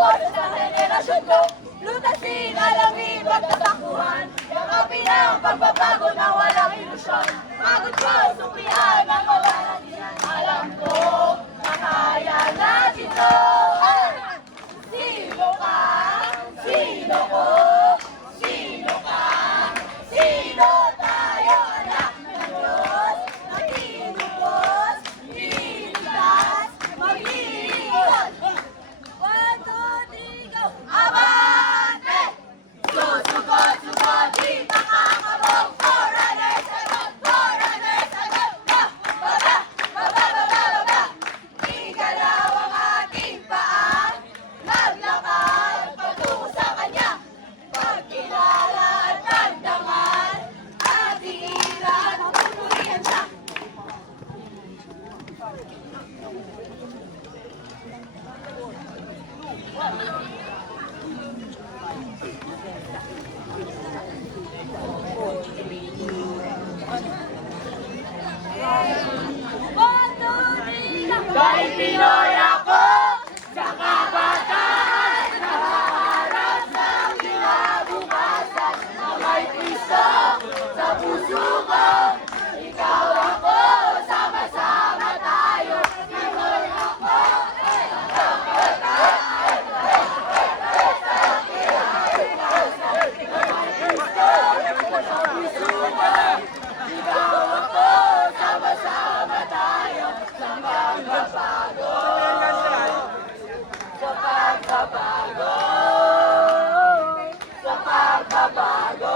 boses ng henerasyon ko. Lutasin, alamin, pagtatakbuhan. Yakapin ang pagbabago na walang ilusyon. Pagod ko, suklian ang kawalan. Alam ko, makaya natin to. Sino ka? Sino ko? Sino ka? Sino tayo, anak ng Diyos? Nakinubos, niligtas, maglilingkod. 1, 2, 3, go! Abante! Susugod-sugod, di makakabog. Forerunners agad! Forerunners agad! Ba! Baba! Baba! Baba! Baba! Igalaw ang ating paa. Maglakad patungo sa kanya. Pagkilala at tandangan, ating ilan, pupurihan siya. Dahil Pinoy ako, sa kabataan, nahaharap ng kinabukasan, na may Kristo sa puso ko. Ikaw ako, sama-sama tayo. Pinoy ako, ikaw ako, sama-sama tayo. Sa pagbabago, sa pagbabago, sa pagbabago.